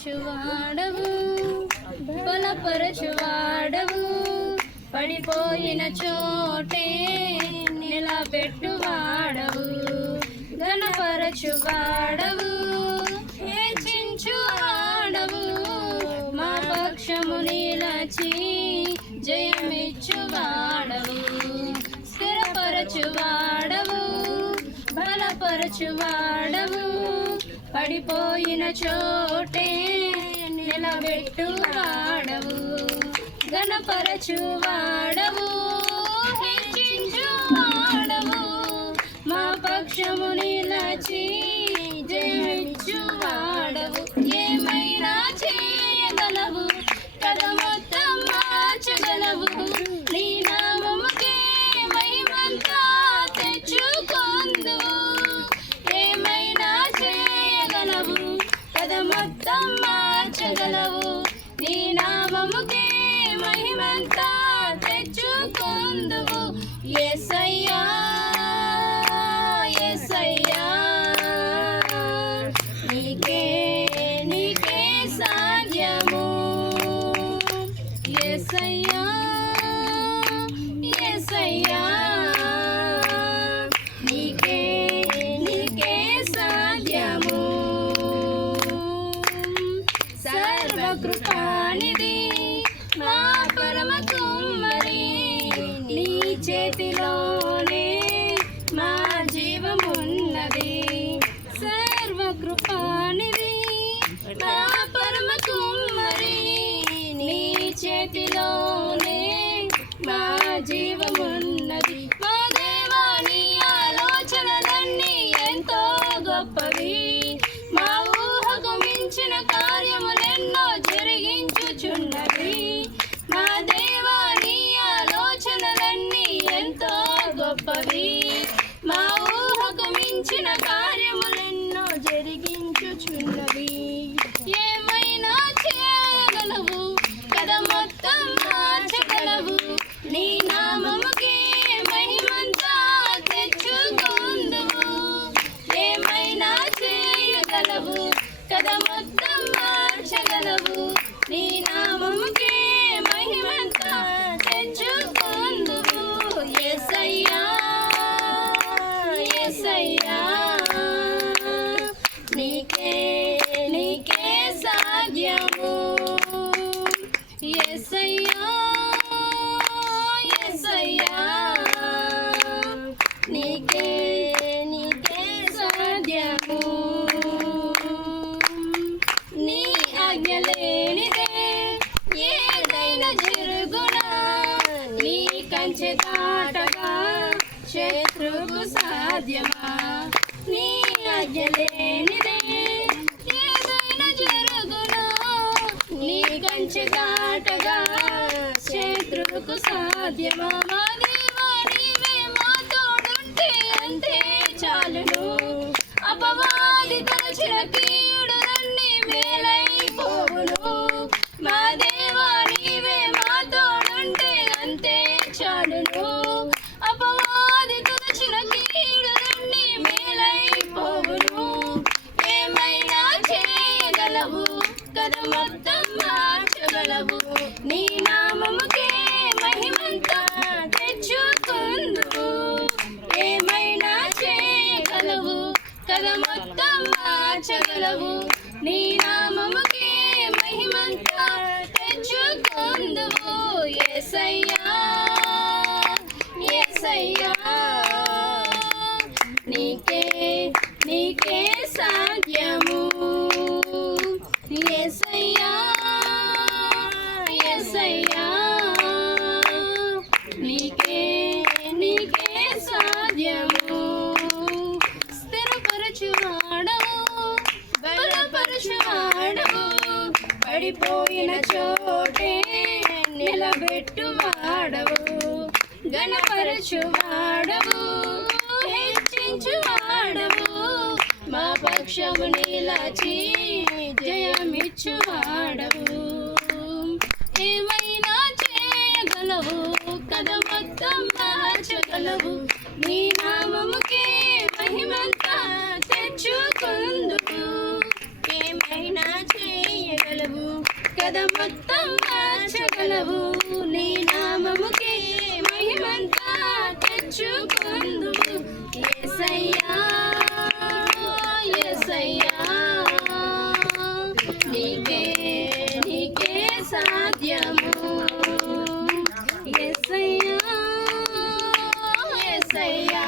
చువాడవు బలపరచువాడవు పడిపోయిన చోటే నిలబెట్టువాడవు ఘనపరచువాడవు హెచ్చించువాడవు మా పక్షము నిలచి జయమిచ్చువాడవు స్థిరపరచువాడవు బలపరచువాడవు పడిపోయిన చోటే నిలబెట్టువాడవు ఘనపరచువాడవు హెచ్చించువాడవు మా పక్షము నిలచి జయమిచ్చువాడవు ఏమైనా చేయగలవు కథ మొత్తం మార్చగలవు నీ నామముకే మహిమంతా తెచ్చుకొందువు ఏమైనా చేయగలవు కథ మొత్తం మార్చగలవు నీ నామముకే మహిమంతా తెచ్చుకొందువు యేసయ్యా యేసయ్యా నీకే నీకే సాధ్యము యేసయ్యా యేసయ్యా నీకే నీకే సాధ్యము సర్వకృపానిధి మా పరమ కుమ్మరి నీ చేతిలోనే మా జీవమున్నది సర్వకృపానిధి మా పరమ కుమ్మరి నీ చేతిలోనే మా జీవమున్నది మా దేవా నీ ఆలోచనలన్నీ ఎంతో గొప్పవి మా ఊహకు మించిన కార్యములెన్నో జరిగించుచున్నవి మా దేవా నీ ఆలోచనలన్నీ ఎంతో గొప్పవి మా ఊహకు మించిన కార్యములెన్నో జరిగించుచున్నవి ఏమైనా చేయగలవు కథ మొత్తం మార్చగలవు నీ నామముకే మహిమంతా తెచ్చుకొందువు ఏమైనా చేయగలవు కథ మొత్తం మార్చగలవు నీ నామముకే మహిమంతా తెచ్చుకొందువు యేసయ్యా యేసయ్యా నీకే నీకే సాధ్యము యేసయ్యా యేసయ్యా నీకే నీకే సాధ్యము నీ ఆజ్ఞ లేనిదే ఏదైనా జరుగునా నీ కంచె దాటగా శత్రువుకు సాధ్యమా నీ ఆజ్ఞ లేనిదే ఏదైనా జరుగునా నీ కంచె దాటగా శత్రువుకు సాధ్యమా మా దేవా నీవే మా తోడుంటే అంతే చాలును అపవాది తలచిన కీడులన్నీ మేలైపోవును మా దేవా నీవే మా తోడుంటే అంతే చాలును అపవాది తలచిన కీడులన్నీ మేలైపోవును ఏమైనా చేయగలవు కథ మొత్తం మార్చగలవు నీ నామముకే మహిమంతా తెచ్చుకొందువు ఏమైనా చేయగలవు కథ మొత్తం మార్చగలవు నీ నామముకే మహిమంతా తెచ్చుకొందువు యేసయ్యా యేసయ్యా నీకే నీకే సాధ్యము యేసయ్యా యేసయ్యా నీకే నీకే సాధ్యము స్థిరపరచువాడవు బలపరచువాడవు పడిపోయిన చోటే నిలబెట్టువాడవు ఘనపరచువాడవు హెచ్చించువాడవు మా పక్షము నిలచి జయమిచ్చువాడవు ఏమైనా చేయగలవు కథ మొత్తం మార్చగలవు నీ నామముకే మహిమంతా తెచ్చుకొందువు ఏమైనా చేయ కథ మొత్తం మార్చగలవు నీ నామముకే మహిమంతా తెచ్చుకొందువు యేసయ్యా యేసయ్యా నీకే నీకే సాధ్యము యేసయ్యా యేసయ్యా